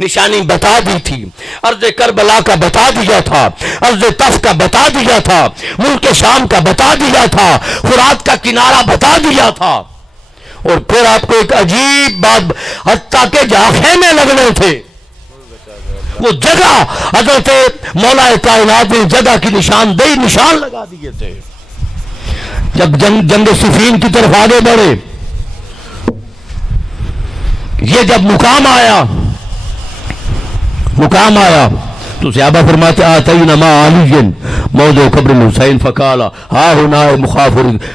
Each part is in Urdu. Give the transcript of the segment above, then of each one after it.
نشانی بتا دی تھی، ارض کربلا کا بتا دیا تھا، ارض طف کا بتا دیا تھا، ملک شام کا بتا دیا تھا، فرات کا کنارہ بتا دیا تھا۔ اور پھر آپ کو ایک عجیب بات، حتیٰ کہ جہاں خیمے لگنے تھے وہ جگہ حضرت مولا کائنات نے جگہ کی نشاندہی نشان لگا دیے تھے۔ جب جنگ صفین کی طرف آگے بڑھے، یہ جب مقام آیا تو صحابہ فرماتے آتینا ما علی موضع قبر الحسین فقالا ہا ہنا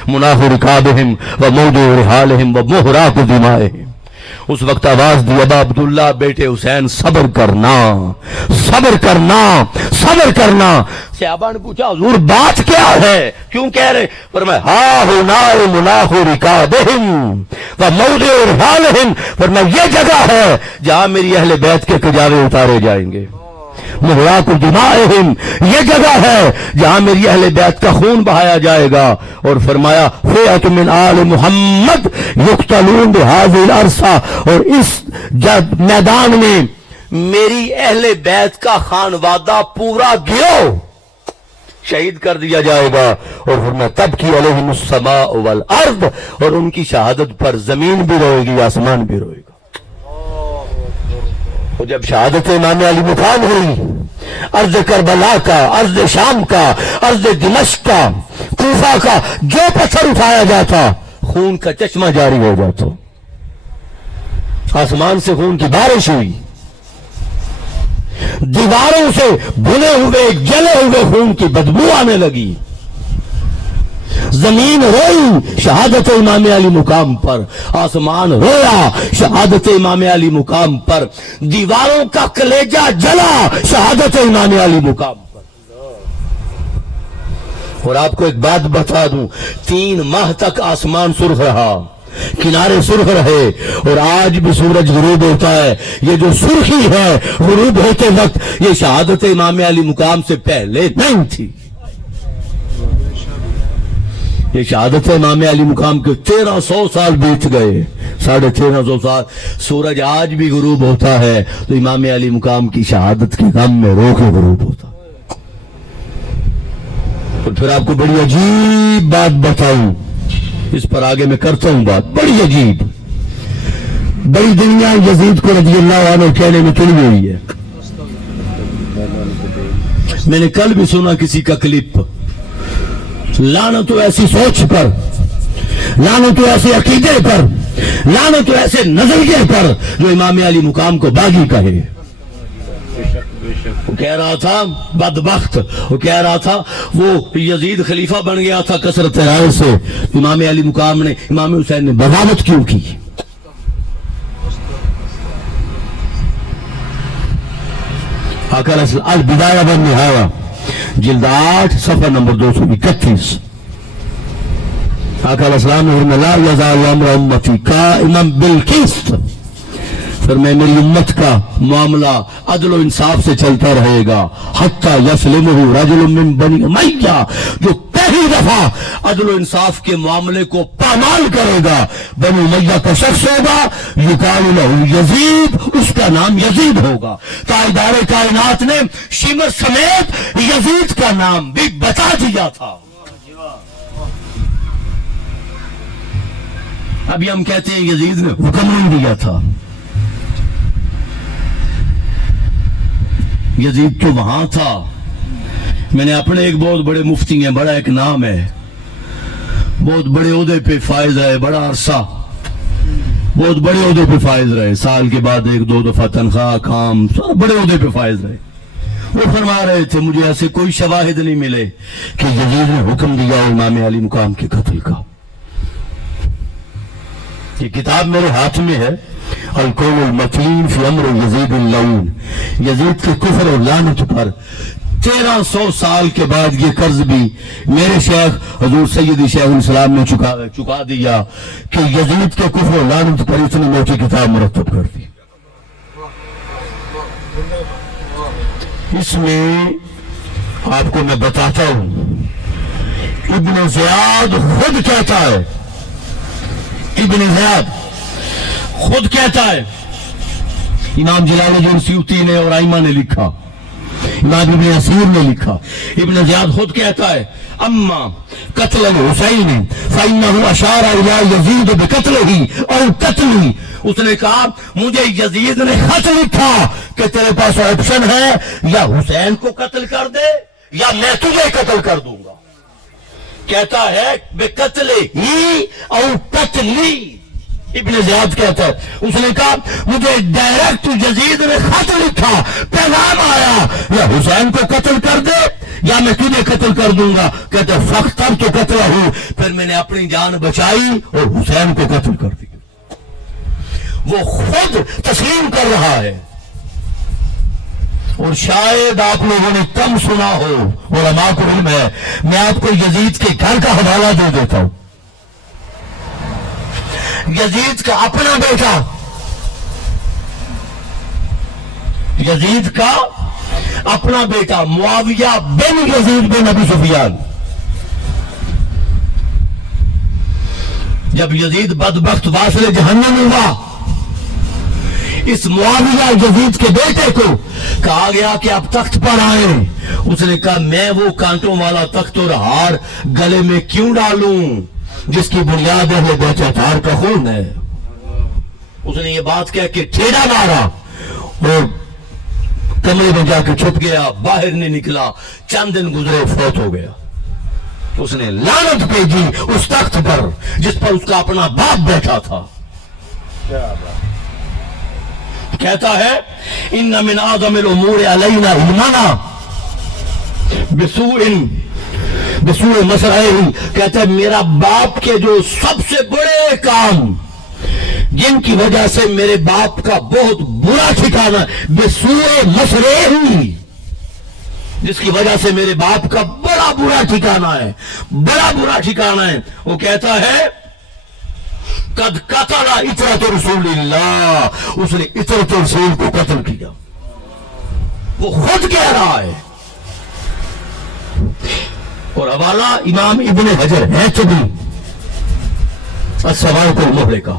مناخ رکابہم و موضع رحالہم و محراق دمائہم۔ اس وقت آواز دی ابا عبداللہ بیٹے حسین صبر کرنا، صبر کرنا، صبر کرنا۔ صحابہ نے پوچھا حضور بات کیا ہے، کیوں کہہ رہے؟ فرمایا ہا ہنا مناخ رکابہم و موضع رحالہم، فرمایا یہ جگہ ہے جہاں میری اہل بیت کے کجاوے اتارے جائیں گے، محراق دمائہم یہ جگہ ہے جہاں میری اہل بیت کا خون بہایا جائے گا۔ اور فرمایا فئۃ من آل محمد یقتلون بہذہ الارض، اور اس میدان میں میری اہل بیت کا خانوادہ پورا گرو شہید کر دیا جائے گا۔ اور فرمایا تبکی علیہم السماء والارض، اور ان کی شہادت پر زمین بھی روئے گی، آسمان بھی روئے گا۔ اور جب شہادت امام علی مقام ہوئی، ارض کربلا کا، ارض شام کا، ارض دمشق کا، کوفہ کا جو پتھر اٹھایا جاتا خون کا چشمہ جاری ہو جاتا، آسمان سے خون کی بارش ہوئی، دیواروں سے بھنے ہوئے جلے ہوئے خون کی بدبو آنے لگی، زمین روئی شہادت امام علی مقام پر، آسمان رویا شہادت امام علی مقام پر، دیواروں کا کلیجہ جلا شہادت امام علی مقام پر۔ اور آپ کو ایک بات بتا دوں، 3 ماہ تک آسمان سرخ رہا، کنارے سرخ رہے، اور آج بھی سورج غروب ہوتا ہے۔ یہ جو سرخی ہے غروب ہوتے وقت، یہ شہادت امام علی مقام سے پہلے نہیں تھی۔ یہ شہادت امام علی مقام کے 1300 سال بیت گئے، 1350 سال، سورج آج بھی غروب ہوتا ہے تو امام علی مقام کی شہادت کے غم میں رو کے غروب ہوتا۔ اور پھر آپ کو بڑی عجیب بات بتاؤں، اس پر آگے میں کرتا ہوں بات، بڑی عجیب، بڑی دنیا یزید کو رضی اللہ عنہ کہنے میں تلی ہوئی ہے۔ میں نے کل بھی سنا کسی کا کلپ، لعنت ایسی سوچ پر، لعنت ایسے عقیدے پر، لعنت ایسے نظریے پر جو امام علی مقام کو باغی کہے۔ وہ کہہ رہا تھا بدبخت، وہ کہہ رہا تھا وہ یزید خلیفہ بن گیا تھا کثرت رائے سے، امام علی مقام نے، امام حسین نے بغاوت کیوں کی؟ البدایہ والنہایہ جلد 8 صفحہ نمبر 231۔ آقا علیہ السلام نے فرمایا لا یزال امر امتی قائما بالقسط، فرمایا میری امت کا معاملہ عدل و انصاف سے چلتا رہے گا، حتی یسلمہ رجل من بنی امیہ، جو پہلی دفعہ عدل و انصاف کے معاملے کو پامال کرے گا بنی امیہ کا شخص ہوگا، یقال لہ یزید، اس کا نام یزید ہوگا۔ تاجدار کائنات نے شمر سمیت یزید کا نام بھی بتا دیا تھا۔ ابھی ہم کہتے ہیں یزید نے حکم نہیں دیا تھا، یزید تو وہاں تھا۔ میں نے اپنے ایک بہت بڑے مفتی ہیں، بڑا ایک نام ہے، بہت بڑے عہدے پہ فائز رہے، بڑا عرصہ بہت بڑے عہدے پہ فائز رہے، سال کے بعد 1-2 دفعہ تنخواہ کام، سب بڑے عہدے پہ فائز رہے۔ وہ فرما رہے تھے مجھے ایسے کوئی شواہد نہیں ملے کہ یزید نے حکم دیا امام علی مقام کے قتل کا۔ یہ کتاب میرے ہاتھ میں ہے، القول المتین فی امر یزید اللعون، یزید کے کفر اور لعنت پر 1300 سال کے بعد یہ قرض بھی میرے شیخ حضور سیدی شیخ الاسلام نے چکا دیا کہ یزید کے کفر و لعنت پر اتنی موٹی کتاب مرتب کر دی۔ اس میں آپ کو میں بتاتا ہوں، ابن زیاد خود کہتا ہے، ابن زیاد خود کہتا ہے امام جلال الدین سیوطی نے اور ائمہ نے لکھا، امام ابن اسیر نے لکھا، ابن زیاد خود کہتا ہے اما قتل الحسین فإنه اشار الى یزید بقتلہ اور قتلہ، اس نے کہا مجھے یزید نے خط لکھا کہ تیرے پاس آپشن ہے یا حسین کو قتل کر دے یا میں تجھے قتل کر دوں گا، کہتا ہے بقتل ہی اور قتلی، ابن زیاد کہتا ہے اس نے کہا مجھے ڈائریکٹ یزید نے خط لکھا، پیغام آیا یا حسین کو قتل کر دے یا میں تجھے قتل کر دوں گا، کہتا ہے فختر تو قتل ہوں، پھر میں نے اپنی جان بچائی اور حسین کو قتل کر دیا۔ وہ خود تسلیم کر رہا ہے، اور شاید آپ لوگوں نے کم سنا ہو، علماء کو علم ہے، میں آپ کو یزید کے گھر کا حوالہ دے دیتا ہوں۔ یزید کا اپنا بیٹا، یزید کا اپنا بیٹا معاویہ بن یزید بن ابی سفیان، جب یزید بدبخت واصل جہنم ہوا، اس معاویہ یزید کے بیٹے کو کہا گیا کہ آپ تخت پر آئیں، اس نے کہا میں وہ کانٹوں والا تخت اور ہار گلے میں کیوں ڈالوں جس کی بنیاد اہل بیت اطہار کا خون ہے۔ اس نے یہ بات کہہ کے ٹھیڑا مارا اور کمرے میں جا کے چھپ گیا، باہر نہیں نکلا، چند دن گزرے فوت ہو گیا۔ اس نے لعنت بھیجی اس تخت پر جس پر اس کا اپنا باپ بیٹھا تھا۔ کہتا ہے ان من اعظم الامور علینا ایمانا بسوء مسرعہ، کہتا ہے میرا باپ کے جو سب سے بڑے کام جن کی وجہ سے میرے باپ کا بہت برا ٹھکانہ، بسوء مسرعہ، جس کی وجہ سے میرے باپ کا بڑا برا ٹھکانہ ہے، بڑا برا ٹھکانہ ہے، وہ کہتا ہے قد قتل اطرت رسول اللہ، اس نے اطرت رسول کو قتل کیا، وہ خود کہہ رہا ہے۔ اور حوالہ امام ابن حجر ہے چبی الصواعق المہرقہ کا،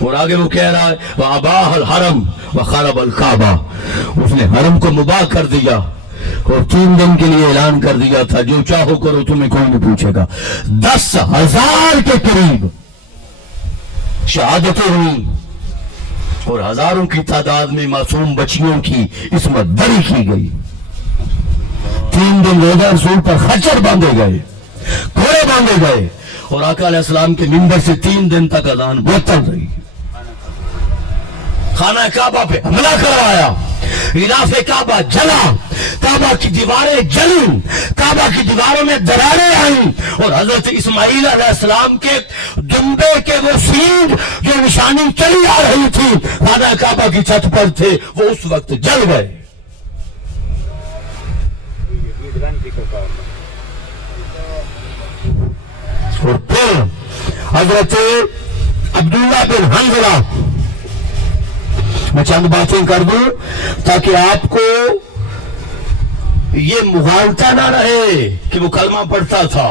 اور آگے وہ کہہ رہا ہے وَأَبَاحَ الْحَرَمْ وَخَرَبَ الْكَعْبَةَ، اس نے حرم کو مباح کر دیا اور 3 دن کے لیے اعلان کر دیا تھا جو چاہو کرو تمہیں کوئی نہیں پوچھے گا۔ 10,000 کے قریب شہادتیں ہوئی اور ہزاروں کی تعداد میں معصوم بچیوں کی عصمت دری کی گئی۔ 3 دن روزہ رسول پر خچر باندھے گئے، گھوڑے باندھے گئے، اور آقا علیہ السلام کے منبر سے 3 دن تک اذان معطل رہی۔ خانہ کعبہ پہ حملہ کروایا، غلاف کعبہ جلا، کعبہ کی دیواریں جلیں، کعبہ کی دیواروں میں دراریں آئیں، اور حضرت اسماعیل علیہ السلام کے دمبے کے وہ سینگ جو نشانی چلی آ رہی تھی خانہ کعبہ کی چھت پر تھے، وہ اس وقت جل گئے۔ اور پھر حضرت عبداللہ بن حنظلہ، میں چند باتیں کر دوں تاکہ آپ کو یہ مغالطہ نہ رہے کہ وہ کلمہ پڑھتا تھا،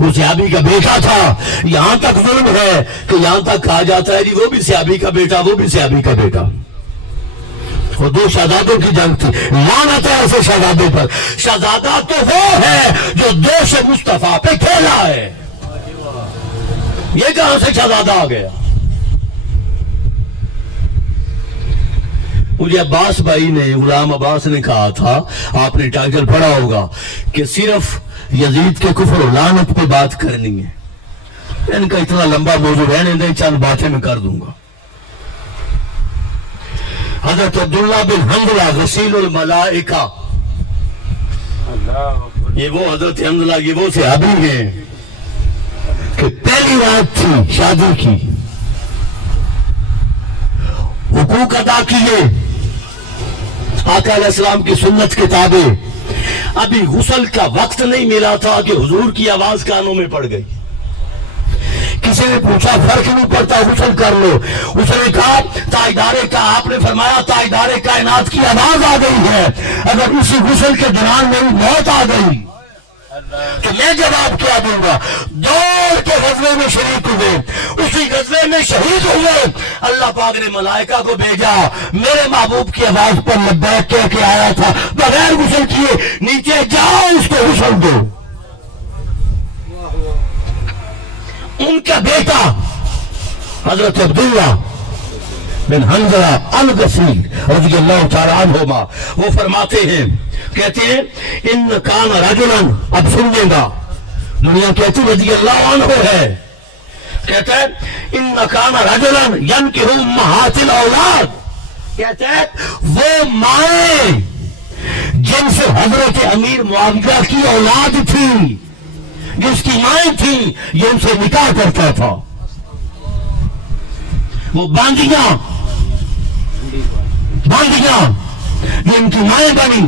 وہ صحابی کا بیٹا تھا۔ یہاں تک ظلم ہے کہ یہاں تک کہا جاتا ہے جی وہ بھی صحابی کا بیٹا، وہ بھی صحابی کا بیٹا، اور 2 شہزادوں کی جنگ تھی، لعنت ہے ایسے شہزادوں پر۔ شہزادہ تو وہ ہے جو دوش مصطفیٰ پہ کھیلا ہے، یہ کہاں سے شہزادہ آ گیا؟ مجھے عباس بھائی نے، غلام عباس نے کہا تھا، آپ نے ٹائٹل پڑھا ہوگا کہ صرف یزید کے کفر و لعنت پہ بات کرنی ہے۔ ان کا اتنا لمبا موضوع رہنے دیں، چند باتیں میں کر دوں گا۔ حضرت عبداللہ بن حنظلہ غسیل الملائکہ، یہ وہ حضرت حنظلہ، یہ وہ صحابی ہیں کہ پہلی رات تھی شادی کی، حقوق ادا کیے آقا علیہ السلام کی سنت کے تابع، ابھی غسل کا وقت نہیں ملا تھا کہ حضور کی آواز کانوں میں پڑ گئی۔ کسی نے پوچھا فرق نہیں پڑتا غسل کر لو، اس نے کہا تاجدار کا، آپ نے فرمایا تاجدار کائنات کی آواز آ گئی ہے، اگر اسی غسل کے دوران میری موت آ گئی تو میں جواب کیا دوں گا؟ دوڑ کے غزوے میں شریک ہوئے، اسی غزوے میں شہید ہوئے، اللہ پاک نے ملائکہ کو بھیجا، میرے محبوب کی آواز پر لبیک کہہ کے آیا تھا، بغیر غسل کیے نیچے جاؤ اس کو غسل دو۔ ان کا بیٹا حضرت عبداللہ بن حنظلہ الغسیل رضی اللہ تعالی عنہما وہ فرماتے ہیں، کہتے ہیں ان کان رجلاً، اب سنیے گا، دنیا کہتی رضی اللہ عنہ ہے، کہتا ہے ان کان رجلاً ینکح امہات الاولاد، کہتا ہے وہ مائیں جن سے حضرت امیر معاویہ کی اولاد تھی، جس کی مائیں تھیں، یہ ان سے نکاح کرتا تھا۔ وہ باندیاں جو ان کی مائیں بنی،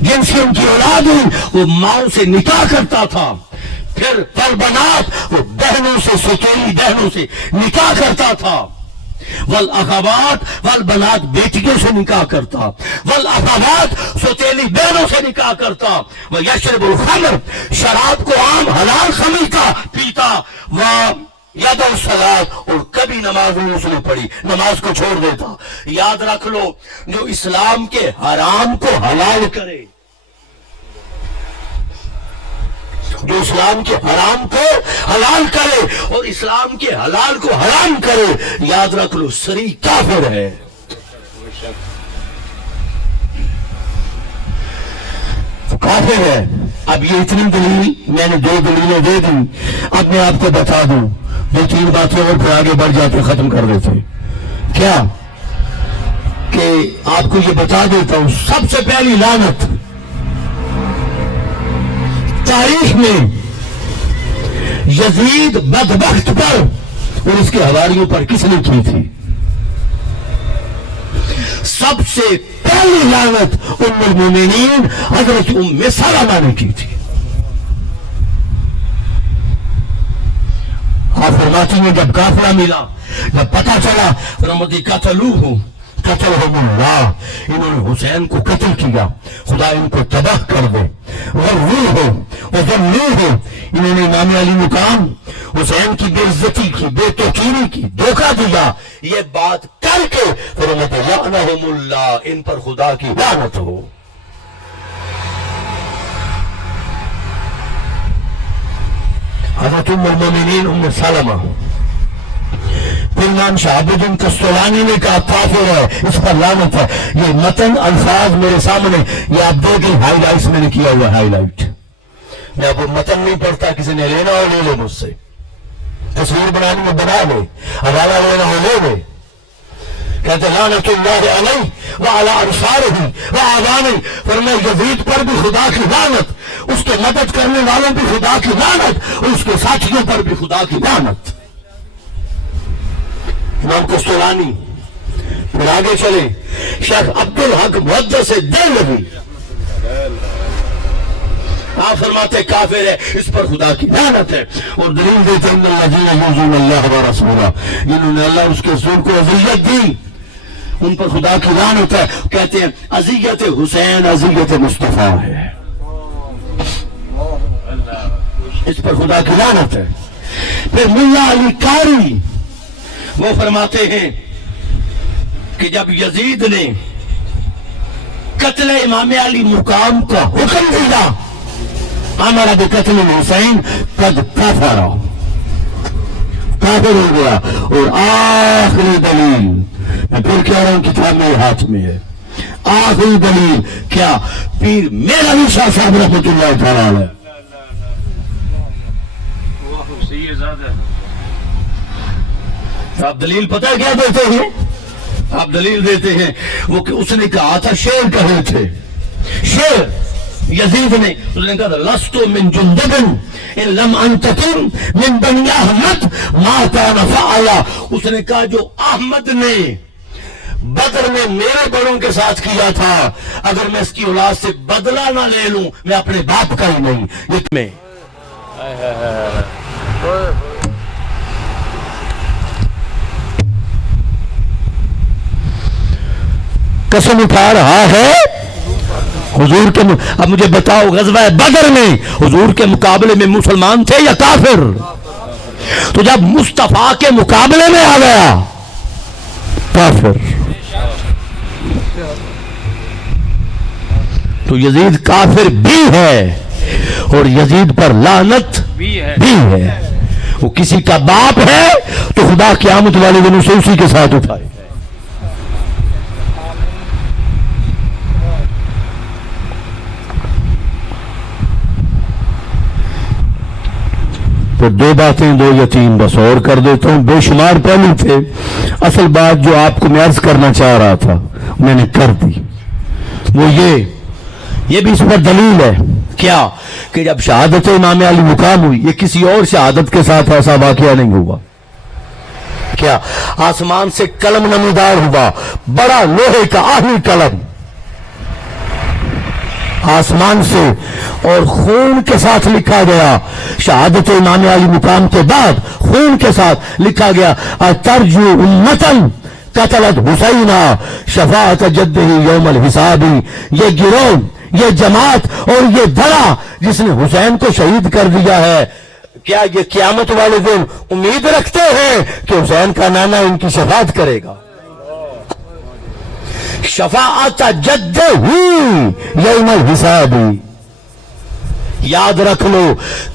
جن سے ان کی اولاد ہوئی، وہ ماؤں سے نکاح کرتا تھا۔ پھر والبنات، وہ بہنوں سے، سوتیلی بہنوں سے نکاح کرتا تھا۔ والاخوات، والبنات بیٹیوں سے نکاح کرتا، والاخوات سوتیلی بہنوں سے نکاح کرتا، ویشرب الخمر، شراب کو عام حلال سمجھتا، پیتا، یاد الصلاۃ، اور کبھی نماز نہیں اس نے پڑھی، نماز کو چھوڑ دیتا۔ یاد رکھ لو، جو اسلام کے حرام کو حلال کرے، جو اسلام کے حرام کو حلال کرے اور اسلام کے حلال کو حرام کرے، یاد رکھ لو سری کافر ہے۔ کافر ہے۔ اب یہ اتنی دلیل میں نے 2 دلیلیں دے دی، اب میں آپ کو بتا دوں 2-3 باتیں اور پھر آگے بڑھ جاتے ختم کر دیتے۔ کیا کہ آپ کو یہ بتا دیتا ہوں، سب سے پہلی لعنت تاریخ میں یزید بدبخت پر اور اس کے حواریوں پر کس نے کی تھی؟ سب سے پہلی لعنت ام المومنین حضرت ام سلمہ نے کی تھی۔ آپ فرماتی ہیں جب قافلہ ملا، جب پتہ چلا، فرماتی قتلہم اللہ، انہوں نے حسین کو قتل کیا، خدا ان کو تباہ کر دے، غروہ وذلوہ، انہوں نے امام علی مقام حسین کی بے عزتی کی، بے توقیری کی، دھوکہ دیا، یہ بات کر کے فرماتے لعنہم اللہ، ان پر خدا کی لعنت ہو۔ حضرت ام المومنین ام سلمہ، پھر امام شہاب الدین قسطلانی نے کہا کافر ہے، اس پر لعنت ہے۔ یہ متن الفاظ میرے سامنے، یہ آپ دیکھیں ہائی لائٹس میں نے کیا ہوا ہائی لائٹ، میں آپ کو متن نہیں پڑھتا، کسی نے لینا ہو لے لے مجھ سے، تصویر بنانی میں بنا لے، حوالہ لینا ہو لے لے۔ کہتے لعنت اللہ علیہ وعلی انصارہ وعوانہ، فرمایا یزید پر بھی خدا کی لعنت، اس کے مدد کرنے والوں بھی خدا کی لعنت، اور اس کے ساتھیوں پر بھی خدا کی لعنت۔ امام قسطلانی، پھر آگے چلے شیخ عبدالحق محدث دہلوی، آپ فرماتے کافر ہے، اس پر خدا کی لعنت ہے، اور دلیل دیتے ان الذین یؤذون اللہ ورسولہ، جنہوں نے اللہ اس کے رسول کو اذیت دی، ان پر خدا کی لعنت ہے۔ کہتے ہیں اذیت حسین اذیت مصطفیٰ ہے، اس پر خدا کی لعنت ہے۔ پھر ملا علی قاری وہ فرماتے ہیں کہ جب یزید نے قتل امام علی مقام کا حکم دیا، امر بقتل الحسین قد کفر، کافر ہو گیا۔ اور آخری دلیل میں پھر کہہ رہا ہوں، کتاب میرے ہاتھ میں ہے، آخری دلیل کیا؟ پیر میرا علی شاہ صاحب رحمۃ اللہ تعالی علیہ، آپ دلیل پتہ کیا دیتے ہیں؟ آپ دلیل دیتے ہیں وہ کہ اس نے کہا تھا، شعر کہے تھے، شعر یزید نے، اس نے کہا تھا لست من جندب ان لم انتقم من بنی احمد ما كان فعل، اس نے کہا جو احمد نے بدر میں میرے بڑوں کے ساتھ کیا تھا، اگر میں اس کی اولاد سے بدلہ نہ لے لوں، میں اپنے باپ کا ہی نہیں۔ میں قسم اٹھا رہا ہے حضور کے اب مجھے بتاؤ غزوہ بدر میں حضور کے مقابلے میں مسلمان تھے یا کافر؟ تو جب مصطفیٰ کے مقابلے میں آ گیا کافر. تو یزید کافر بھی ہے اور یزید پر لعنت بھی ہے. وہ کسی کا باپ ہے تو خدا قیامت والے دن اسے اسی کے ساتھ اٹھائے. پھر دو باتیں دو یا تین بس اور کر دیتا ہوں، بے شمار پہلو تھے. اصل بات جو آپ کو میں عرض کرنا چاہ رہا تھا میں نے کر دی. وہ یہ بھی اس پر دلیل ہے کیا کہ جب شہادت امام علی مقام ہوئی، یہ کسی اور شہادت کے ساتھ ایسا واقعہ نہیں ہوا. کیا آسمان سے قلم نمودار ہوا، بڑا لوہے کا آہی قلم آسمان سے، اور خون کے ساتھ لکھا گیا. شہادت امام علی مقام کے بعد خون کے ساتھ لکھا گیا اترجو امتن قتلت حسینہ شفاعت جدہ یوم الحساب. یہ گروہ، یہ جماعت اور یہ دھڑا جس نے حسین کو شہید کر دیا ہے، کیا یہ قیامت والے دن امید رکھتے ہیں کہ حسین کا نانا ان کی شفاعت کرے گا؟ شفاعت جدہ یوم الحساب. یاد رکھ لو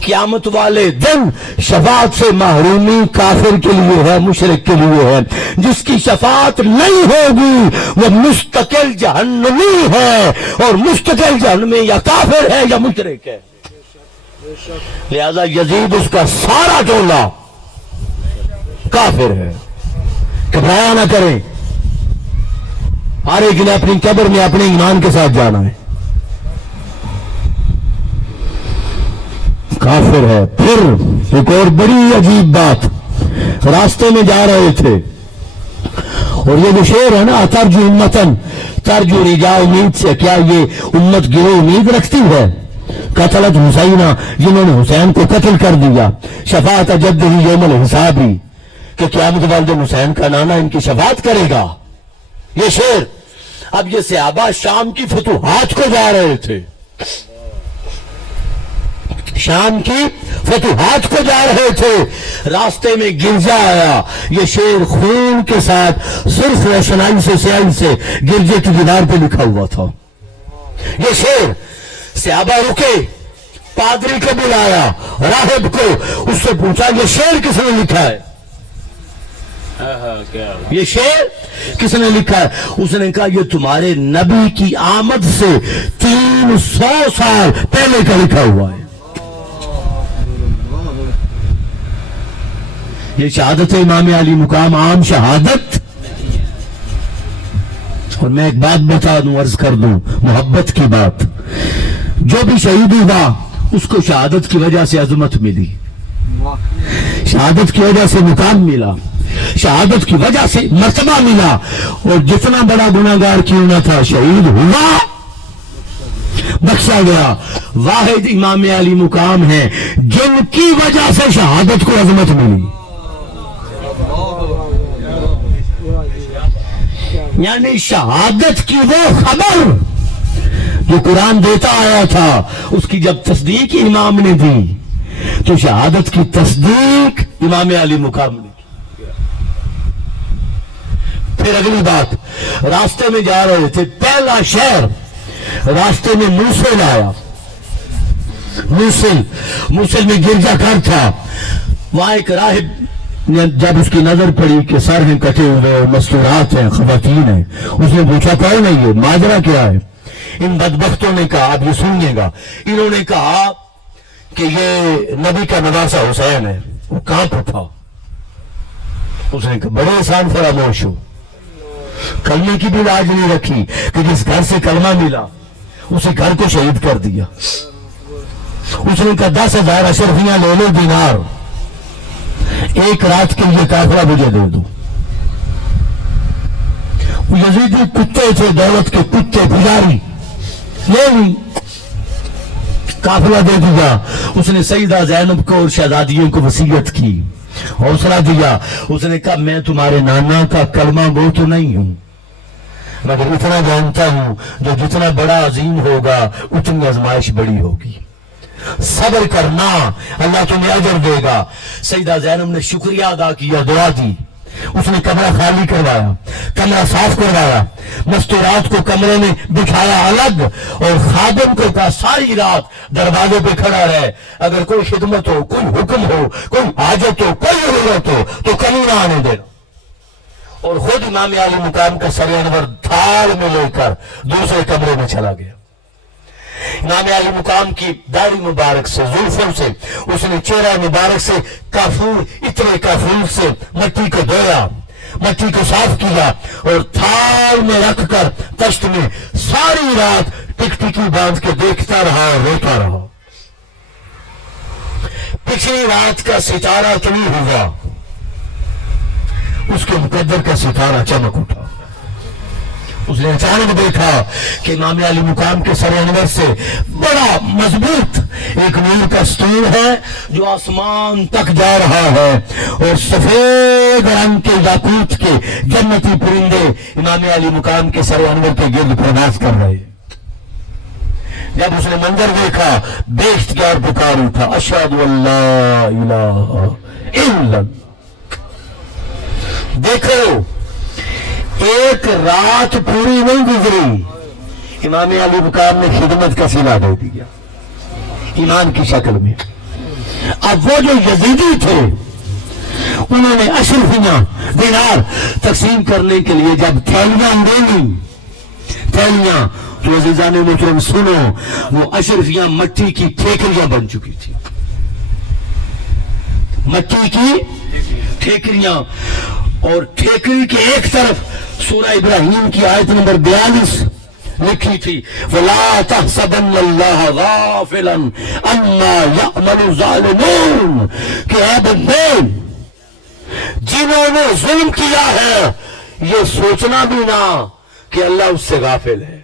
قیامت والے دن شفاعت سے محرومی کافر کے لیے ہے، مشرک کے لیے ہے. جس کی شفاعت نہیں ہوگی وہ مستقل جہنمی ہے، اور مستقل جہنمی یا کافر ہے یا مشرک ہے. لہذا یزید اس کا سارا ٹولہ کافر ہے. گھبرایا نہ کریں، ہر ایک نے اپنی قبر میں اپنے ایمان کے ساتھ جانا ہے. کافر ہے. پھر ایک اور بڑی عجیب بات، راستے میں جا رہے تھے اور یہ جو شعر ہے نا ترجو امتن ترجو رجا، امید سے، کیا یہ امت گروہ امید رکھتی ہے؟ قتلت حسینہ، جنہوں نے حسین کو قتل کر دیا. شفاعت جدہ یوم الحساب، کہ قیامت والے دن حسین کا نانا ان کی شفاعت کرے گا. یہ شعر. اب یہ صحابہ شام کی فتوحات کو جا رہے تھے، شام کی فتوحات کو جا رہے تھے. راستے میں گرجا آیا، یہ شعر خون کے ساتھ سرخ روشنائی سے سیاہی سے گرجے کی دیوار پہ لکھا ہوا تھا. یہ شعر صحابہ رکے، پادری کو بلایا، راہب کو، اس سے پوچھا یہ شعر کس نے لکھا ہے؟ یہ شعر کس نے لکھا ہے؟ اس نے کہا یہ تمہارے نبی کی آمد سے 300 سال پہلے کا لکھا ہوا ہے. یہ شہادت امام علی مقام عام شہادت. اور میں ایک بات بتا دوں، عرض کر دوں، محبت کی بات. جو بھی شہید ہوا اس کو شہادت کی وجہ سے عظمت ملی، شہادت کی وجہ سے مقام ملا، شہادت کی وجہ سے مرتبہ ملا. اور جتنا بڑا گناہگار کیوں نہ تھا، شہید ہوا بخشا گیا. واحد امام علی مقام ہے جن کی وجہ سے شہادت کو عظمت ملی. یعنی شہادت کی وہ خبر جو قرآن دیتا آیا تھا، اس کی جب تصدیق امام نے دی تو شہادت کی تصدیق امام علی مقام نے. پھر اگلی بات، راستے میں جا رہے تھے، پہلا شہر راستے میں موصل آیا. موصل میں گرجا گھر تھا. وہاں ایک راہب نے جب اس کی نظر پڑی کہ سر ہیں کٹے ہوئے اور مستورات ہیں، خواتین ہیں، اس نے پوچھا کون ہے یہ، ماجرا کیا ہے؟ ان بدبختوں نے کہا، آپ یہ سنیے گا، انہوں نے کہا کہ یہ نبی کا نواسہ حسین ہے. وہ کانپ اٹھا. اس نے کہا بڑے آسان فراموش ہو، کلمے کی بھی لاج نہیں رکھی کہ جس گھر سے کلمہ ملا اسی گھر کو شہید کر دیا. اس نے کہا 10,000 اشرفیاں لے لو دینار، ایک رات کے لیے قافلہ مجھے دے دو. وہ یزیدی کتے تھے، دولت کے کتے، پجاری، لے لی، قافلہ دے دیا. اس نے سیدہ زینب کو اور شہزادیوں کو وصیت کی، حوصلہ دیا. اس نے کہا میں تمہارے نانا کا کلمہ گو تو نہیں ہوں، مگر اتنا جانتا ہوں جو جتنا بڑا عظیم ہوگا اتنی آزمائش بڑی ہوگی. صبر کرنا، اللہ تمہیں اجر دے گا۔ سیدہ زینب نے شکریہ ادا کیا، دعا دی، اس نے کمرہ خالی کروایا، کمرہ صاف کروایا، مستورات کو کمرے میں بٹھایا الگ، اور خادم کو کہا ساری رات دروازے پہ کھڑا رہے، اگر کوئی خدمت ہو، کوئی حکم ہو، کوئی حاجت ہو، کوئی ضرورت ہو تو کمی نہ آنے دینا۔ اور خود امام علی مقام کا سر انور تھال میں لے کر دوسرے کمرے میں چلا گیا۔ امام علی مقام کی داڑھی مبارک سے، زلفوں سے اس نے چہرہ مبارک سے کافور، اتنے کافور سے مٹی کو دھویا، مٹی کو صاف کیا، اور تھال میں رکھ کر تشت میں ساری رات ٹک ٹکی باندھ کے دیکھتا رہا اور روتا رہا۔ پچھلی رات کا ستارہ طلوع ہوا، اس کے مقدر کا ستارہ چمک اٹھا۔ اس نے اچانک دیکھا کہ امام علی مقام کے سر انور سے بڑا مضبوط ایک نور کا ستون ہے جو آسمان تک جا رہا ہے، اور سفید رنگ کے یاقوت کے جنتی پرندے امام علی مقام کے سر انور کے گرد پرواز کر رہے ہیں۔ جب اس نے منظر دیکھا، بے اختیار پکار اٹھا، اشہد ان لا الہ الا اللہ۔ دیکھو، ایک رات پوری نہیں گزری، امام علی مقام نے خدمت کا صلہ دے دیا ایمان کی شکل میں۔ اب وہ جو یزیدی تھے انہوں نے اشرفیاں دینار تقسیم کرنے کے لیے جب تھیلیاں دینی، تھیلیاں، تو عزیزان محترم سنو، وہ اشرفیاں مٹی کی ٹھیکریاں بن چکی تھی، مٹی کی ٹھیکریاں، اور ٹھیکری کے ایک طرف سورہ ابراہیم کی آیت نمبر 42 لکھی تھی، وَلَا تَحْسَبَنَّ اللَّهَ غَافِلًا عَمَّا يَعْمَلُ الظَّالِمُونَ، کہ اے بندے جنہوں نے ظلم کیا ہے یہ سوچنا بھی نہ کہ اللہ اس سے غافل ہے،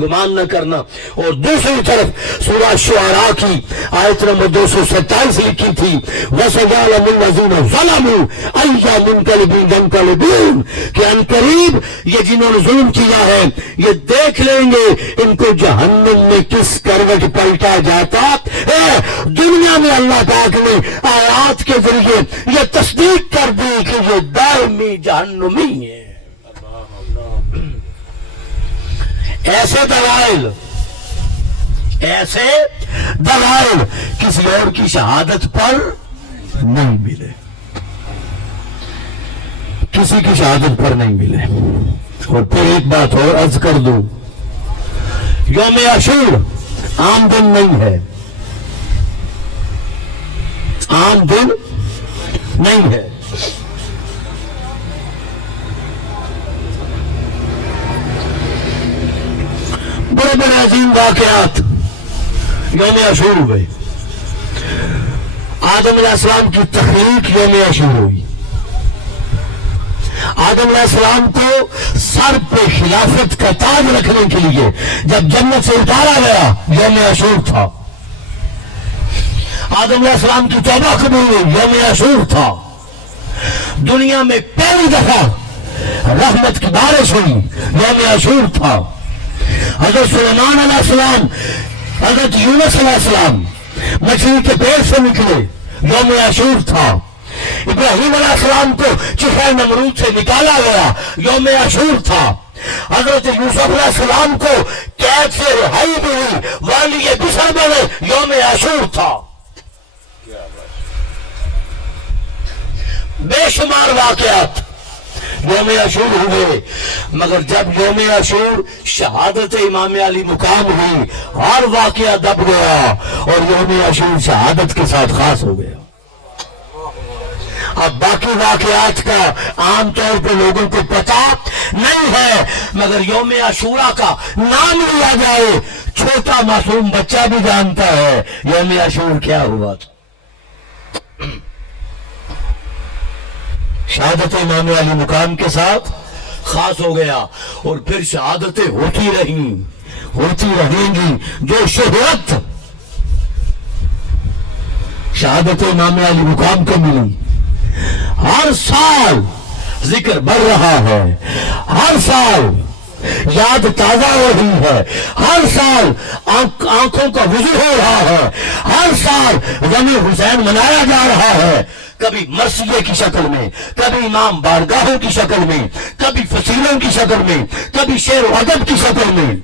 گمان نہ کرنا۔ اور دوسری طرف سورہ شعراء کی آیت نمبر 227 لکھی تھی، وَسَيَعْلَمُ الَّذِينَ ظَلَمُوا أَيَّ مُنقَلِبٍ يَنقَلِبُونَ، کہ ان قریب یہ جنہوں نے ظلم کیا ہے یہ دیکھ لیں گے ان کو جہنم میں کس کروٹ پلٹا جاتا ہے۔ دنیا میں اللہ پاک نے آیات کے ذریعے یہ تصدیق کر دی کہ یہ دائمی جہنمی ہے۔ ایسے دلائل کسی اور کی شہادت پر نہیں ملے، کسی کی شہادت پر نہیں ملے۔ اور پھر ایک بات اور عرض کر دوں، یوم عاشور عام دن نہیں ہے، عام دن نہیں ہے۔ بڑے بڑے عظیم واقعات یوم عاشور ہوئے۔ آدم علیہ السلام کی تخلیق یوم عاشور ہوئی۔ آدم علیہ السلام کو سر پہ خلافت کا تاج رکھنے کے لیے جب جنت سے اتارا گیا یوم عاشور تھا۔ آدم علیہ السلام کی توبہ قبول ہوئی یوم عاشور تھا۔ دنیا میں پہلی دفعہ رحمت کی بارش ہوئی یوم عاشور تھا۔ حضرت سلیمان علیہ السلام، حضرت یونس علیہ السلام مچھلی کے پیٹ سے نکلے یوم عاشور تھا۔ ابراہیم علیہ السلام کو چفہ نمرود سے نکالا گیا یوم عاشور تھا۔ حضرت یوسف علیہ السلام کو قید سے رہائی ملی، والی مصر بنے یوم عاشور تھا۔ بے شمار واقعات یوم عاشور ہوئے، مگر جب یوم عاشور شہادت امام علی مقام ہوئی ہر واقعہ دب گیا اور یوم عاشور شہادت کے ساتھ خاص ہو گیا۔ اب باقی واقعات کا عام طور پہ لوگوں کو پتا نہیں ہے، مگر یوم عاشورہ کا نام لیا جائے چھوٹا معصوم بچہ بھی جانتا ہے یوم عاشور کیا ہوا تھا۔ شہادت امام علی مقام کے ساتھ خاص ہو گیا، اور پھر شہادتیں ہوتی رہیں گی۔ جو شہرت شہادت امام علی مقام کو ملی، ہر سال ذکر بڑھ رہا ہے، ہر سال یاد تازہ ہو رہی ہے، ہر سال آنکھوں کا وضو ہو رہا ہے، ہر سال غم حسین منایا جا رہا ہے، کبھی مرثیے کی شکل میں، کبھی امام بارگاہوں کی شکل میں، کبھی فصیلوں کی شکل میں، کبھی شعر و ادب کی شکل میں،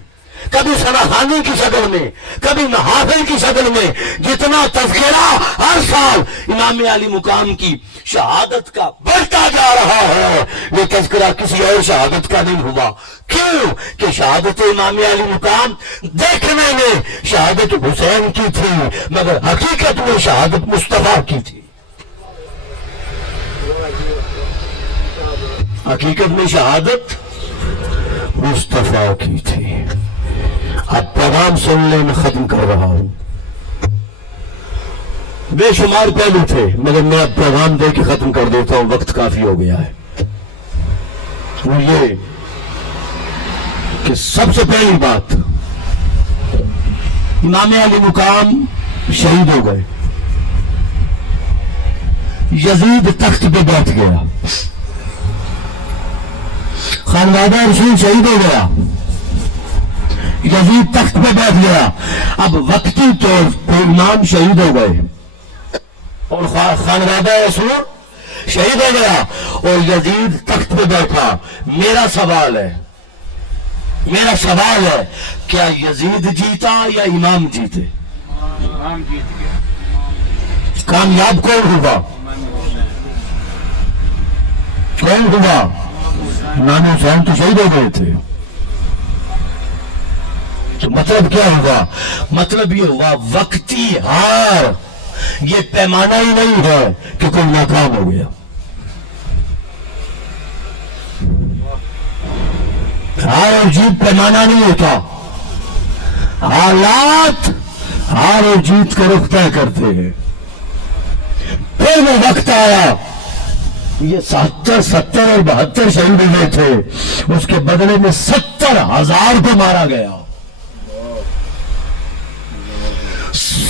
کبھی ثناخانی کی شکل میں، کبھی محافل کی شکل میں، جتنا تذکرہ ہر سال امام علی مقام کی شہادت کا بڑھتا جا رہا ہے، یہ تذکرہ کسی اور شہادت کا نہیں ہوا۔ کیوں کہ شہادت امام علی مقام دیکھنے میں شہادت حسین کی تھی، مگر حقیقت میں شہادت مصطفیٰ کی تھی۔ حقیقت میں شہادت مصطفیٰ کی تھی۔ اب پیغام سن لیں، میں ختم کر رہا ہوں۔ بے شمار پہلو تھے مگر میں اب پیغام دے کے ختم کر دیتا ہوں، وقت کافی ہو گیا ہے۔ وہ یہ کہ سب سے پہلی بات، امام علی مقام شہید ہو گئے، یزید تخت پہ بیٹھ گیا، خانوادہ رسول شہید ہو گیا، یزید تخت پہ بیٹھ گیا۔ اب وقتی طور پر امام شہید ہو گئے اور خانوادہ رسول شہید ہو گیا اور یزید تخت پہ بیٹھا۔ میرا سوال ہے کیا یزید جیتا یا امام جیتے؟ امام جیت گیا۔ کامیاب کون ہوا؟ امام حسین تو شہید ہو گئے تھے۔ تو مطلب کیا ہوا؟ مطلب یہ ہوا وقتی ہار یہ پیمانہ ہی نہیں ہے کہ کوئی ناکام ہو گیا۔ ہار اور جیت پیمانہ نہیں ہوتا، حالات ہار اور جیت کا رخ طے کرتے ہیں۔ پھر وہ وقت آیا، یہ 70 اور 72 شہید ہوئے تھے، اس کے بدلے میں 70,000 کو مارا گیا۔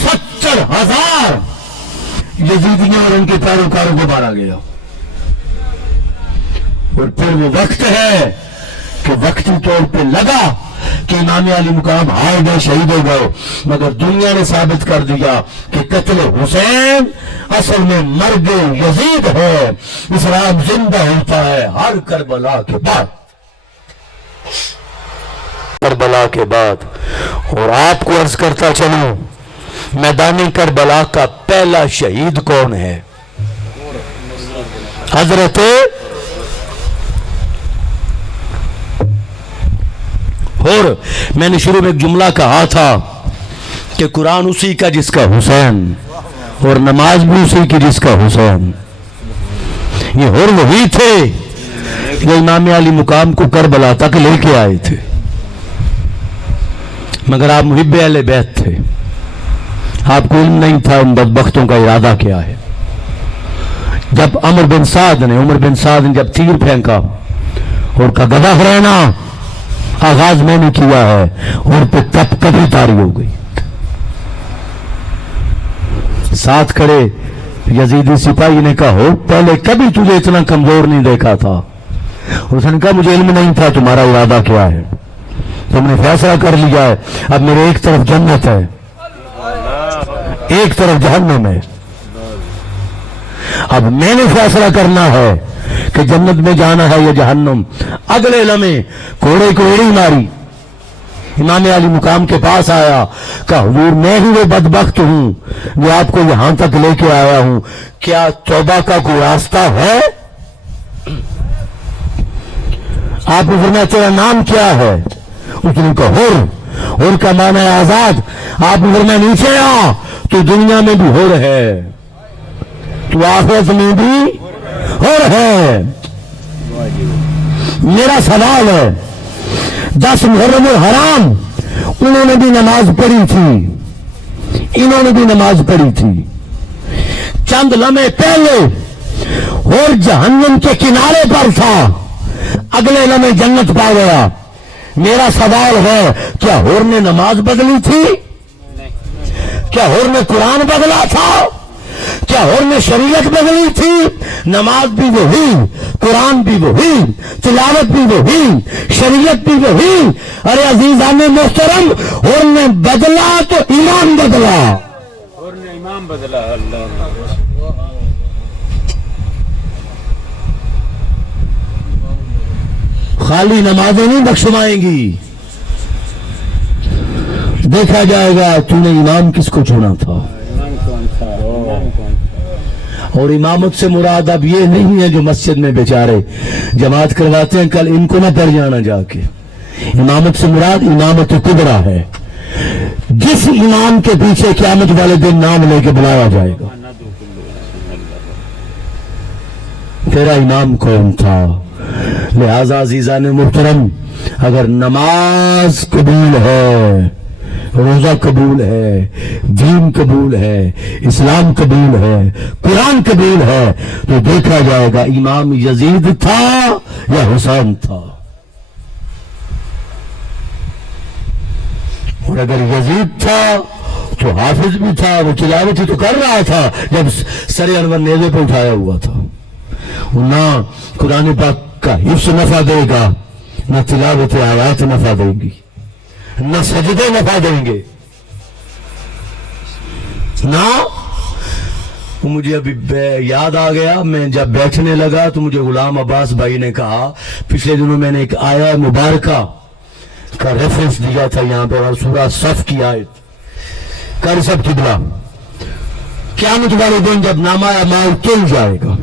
70,000 یزیدیوں اور ان کے پیروکاروں کو مارا گیا۔ اور پھر وہ وقت ہے کہ وقتی طور پہ لگا کہ امام علی مقام ہار گئے، شہید ہو گئے، مگر دنیا نے ثابت کر دیا کہ قتل حسین اصل میں مرگ یزید ہے۔ اسلام زندہ ہوتا ہے ہر کربلا کے بعد، کربلا کے بعد۔ اور آپ کو عرض کرتا چلوں، میدان کربلا کا پہلا شہید کون ہے؟ حضرت اور میں نے شروع میں ایک جملہ کہا تھا کہ قرآن اسی کا جس کا حسین، اور نماز بھی اسی کی جس کا حسین۔ یہ اور وہی تھے جو امام علی مقام کو کربلا تک لے کے آئے تھے، مگر آپ محب اہل بیت تھے، آپ کو علم نہیں تھا ان بدبختوں کا ارادہ کیا ہے۔ جب عمر بن سعد نے جب تیر پھینکا اور کہا گدا رہنا، آغاز میں نے کیا ہے، اور پہ تب کبھی تاری ہو گئی۔ ساتھ کھڑے یزیدی سپاہی نے کہا ہو پہلے کبھی تجھے اتنا کمزور نہیں دیکھا تھا۔ اس نے کہا مجھے علم نہیں تھا تمہارا ارادہ کیا ہے، تم نے فیصلہ کر لیا ہے، اب میرے ایک طرف جنت ہے ایک طرف جہنم ہے، اب میں نے فیصلہ کرنا ہے کہ جنت میں جانا ہے یا جہنم۔ اگلے لمحے گھوڑے کو ایڑی ماری، امام علی مقام کے پاس آیا، کہا حضور میں ہی وہ بدبخت ہوں جو آپ کو یہاں تک لے کے آیا ہوں، کیا توبہ کا کوئی راستہ ہے؟ آپ نے فرمایا تیرا نام کیا ہے؟ اس نے کہا حر کا معنی ہے آزاد۔ آپ نے فرمایا نیچے آ، تو دنیا میں بھی حر ہے، تو آخرت میں بھی حر ہے۔ میرا سوال ہے 10 محرم الحرام انہوں نے بھی نماز پڑھی تھی، انہوں نے بھی نماز پڑھی تھی، چند لمحے پہلے اور جہنم کے کنارے پر تھا، اگلے لمحے جنت پا گیا۔ میرا سوال ہے کیا حر نے نماز بدلی تھی؟ کیا حر نے قرآن بدلا تھا؟ کیا اور نے شریعت بدلی تھی؟ نماز بھی وہی، قرآن بھی وہی، تلاوت بھی وہی، شریعت بھی وہی۔ ارے عزیزان محترم، اور نے بدلا تو ایمان بدلا۔ اور نے امام بدلا۔ اللہ خالی نمازیں نہیں بخشوائیں گی، دیکھا جائے گا تو نے امام کس کو چنا تھا۔ امام کون تھا؟ امام کون تھا؟ اور امامت سے مراد اب یہ نہیں ہے جو مسجد میں بیچارے جماعت کرواتے ہیں، کل ان کو نہ پڑ جانا جا کے۔ امامت سے مراد امامت کبریٰ ہے، جس امام کے پیچھے قیامت والے دن نام لے کے بلایا جائے گا۔ تیرا امام کون تھا؟ لہذا عزیزان محترم، اگر نماز قبول ہے، روزہ قبول ہے، دین قبول ہے، اسلام قبول ہے، قرآن قبول ہے، تو دیکھا جائے گا امام یزید تھا یا حسین تھا۔ اور اگر یزید تھا تو حافظ بھی تھا، وہ تلاوت ہی تو کر رہا تھا جب سر انور نیزے پہ اٹھایا ہوا تھا۔ نہ قرآن پاک کا حفظ نفع دے گا، نہ تلاوت آیات نفع دیں گی، نہ سجدے نفع دیں گے، نہ۔ مجھے ابھی یاد آ گیا، میں جب بیٹھنے لگا تو مجھے غلام عباس بھائی نے کہا، پچھلے دنوں میں نے ایک آیہ مبارکہ کا ریفرنس دیا تھا یہاں پہ، اور سورہ صف کی آیت، کر سب قبلہ، قیامت والے دن جب نامہ اعمال تل جائے گا،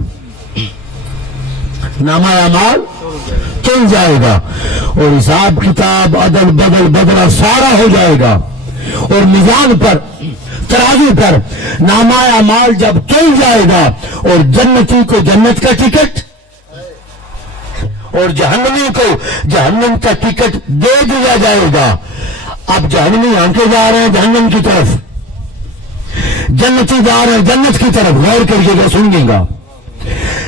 نامہ اعمال تل جائے گا، اور حساب کتاب عدل بدل بدلہ سارا ہو جائے گا، اور میزان پر ترازو پر نامہ اعمال جب تل جائے گا، اور جنتی کو جنت کا ٹکٹ اور جہنمی کو جہنم کا ٹکٹ دے دیا جائے گا۔ اب جہنمی آنکھیں جا رہے ہیں جہنم کی طرف، جنتی جا رہے ہیں جنت کی طرف، غور کریے گا، سنیے گا۔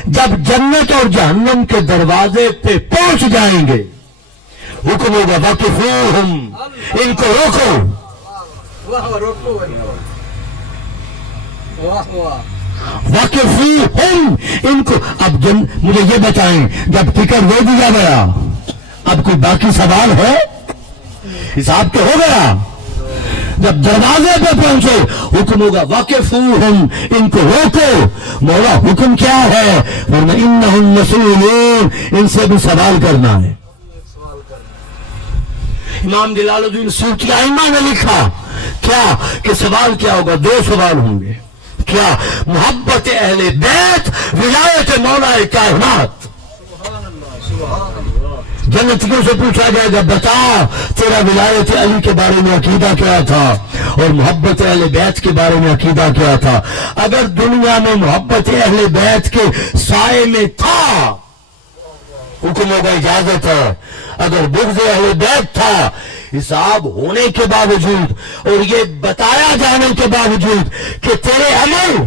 جب جنت اور جہنم کے دروازے پہ پہنچ جائیں گے، حکم ہوگا وقفوہم، ان کو روکو، وقفوہم، ان کو۔ اب مجھے یہ بتائیں، جب ٹکٹ دے دیا گیا اب کوئی باقی سوال ہے؟ حساب تو ہو گیا۔ جب دروازے پہ پہنچے حکم ہوگا وقفوہم، ان کو روکو۔ مولا حکم کیا ہے؟ ورنہ انہم مسئولون، ان سے بھی سوال کرنا ہے۔ امام جلال الدین سیوطی ائمہ نے لکھا کیا کہ سوال کیا ہوگا؟ دو سوال ہوں گے۔ کیا؟ محبت اہل بیت، ولایت مولا کائنات۔ جنتیوں سے پوچھا جائے گا بتا تیرا ولایت علی کے بارے میں عقیدہ کیا تھا اور محبت اہل بیت کے بارے میں عقیدہ کیا تھا؟ اگر دنیا میں محبت اہل بیت کے سائے میں تھا حکم ہوگا اجازت ہے، اگر بغض اہل بیت تھا حساب ہونے کے باوجود اور یہ بتایا جانے کے باوجود کہ تیرے عمل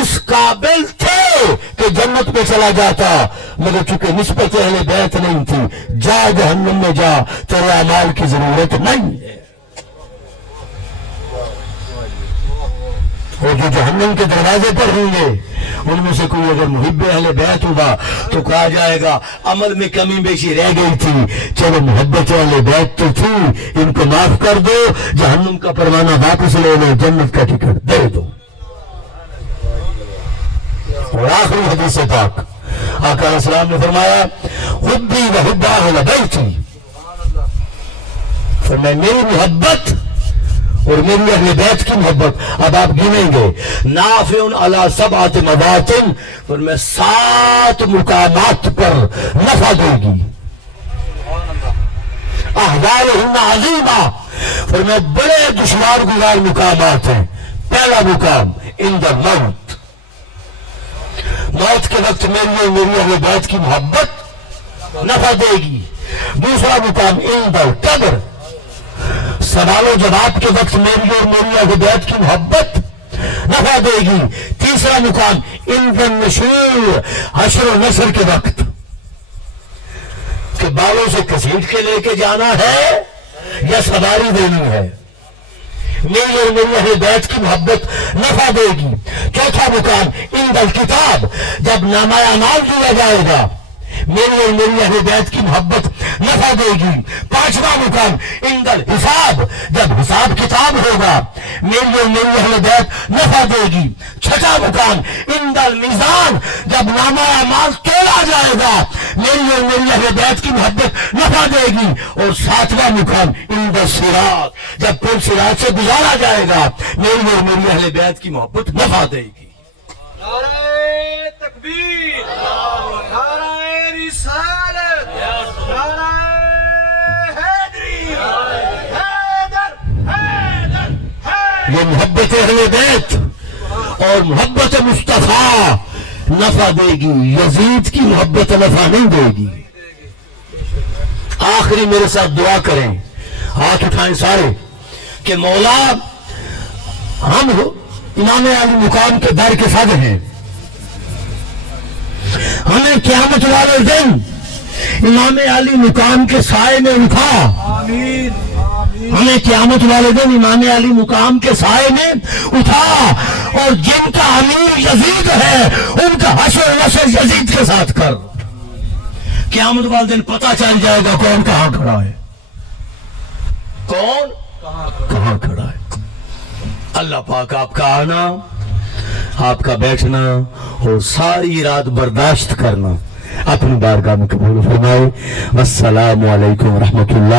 اس قابل تھے کہ جنت پہ چلا جاتا، مگر چونکہ نسبت اہل بیت نہیں تھی، جا جہنم میں جا، تیرے اعمال کی ضرورت نہیں ہے۔ اور جو جہنم کے دروازے پر ہوں گے ان میں سے کوئی اگر محب اہل بیت ہوگا تو کہا جائے گا عمل میں کمی بیشی رہ گئی تھی، چلو محبت اہل بیت تو تھی، ان کو معاف کر دو، جہنم کا پروانہ واپس لے لو، جنت کا ٹکٹ دے دو۔ اور آخری حدیث پاک آقا علیہ السلام نے فرمایا حبی و حب اہل بیتی، فرمایا میری محبت اور میری اہل بیت کی محبت۔ اب آپ گنیں گے نافع علی سبعۃ مواطن، فرمایا 7 مقامات پر نفع دے گی، احوالہن عظیمہ، فرمایا بڑے دشوار گزار مقامات ہیں۔ پہلا مقام عند الموت، موت کے وقت میری اور میری اہل بیت کی محبت نفع دے گی۔ دوسرا مقام عند القبر، سوال و جواب کے وقت میری اور میری اہل بیت کی محبت نفع دے گی۔ تیسرا مقام عند النشور، حشر و نشر کے وقت کہ بالوں سے کسیٹ کے لے کے جانا ہے یا سواری دینی ہے، میری اور میری اہل بیت کی محبت نفع دے گی۔ چوتھا مقام عند الکتاب، جب نامہ اعمال دیا جائے گا میری اور میری اہل بیت کی محبت نفع دے گی۔ پانچواں مقام عند الحساب، جب حساب کتاب ہوگا میری اور میری اہل بیت نفع دے گی۔ چھٹا مقام عند المیزان، جب نامہ اعمال تولا جائے گا میری اور میری اہل بیت کی محبت نفع دے گی۔ اور ساتواں مقام عند الصراط، جب پل صراط سے گزارا جائے گا میری اور میری اہل بیت کی محبت نفع دے گی۔ نعرہ تکبیر، نعرہ رسالت، نعرہ حیدری، حیدر حیدر حیدر۔ یہ محبت اہل بیت اور محبت مصطفیٰ نفع دے گی، یزید کی محبت نفع نہیں دے گی۔ آخری میرے ساتھ دعا کریں، ہاتھ اٹھائیں سارے کہ مولا ہم امام علی مقام کے در کے فد ہیں، ہمیں قیامت والے دن امام علی مقام کے سائے میں اٹھا، آمین آمین۔ ہمیں قیامت والے دن امام علی مقام کے سائے میں اٹھا، اور جن کا امیر یزید ہے ان کا حشر و نشر یزید کے ساتھ کر۔ قیامت والے دن پتہ چل جائے گا کون کہاں کھڑا ہے، کون کہاں کھڑا ہے۔ اللہ پاک آپ کا آنا، آپ کا بیٹھنا اور ساری رات برداشت کرنا اپنی بارگاہ میں قبول فرمائے۔ والسلام علیکم ورحمۃ اللہ۔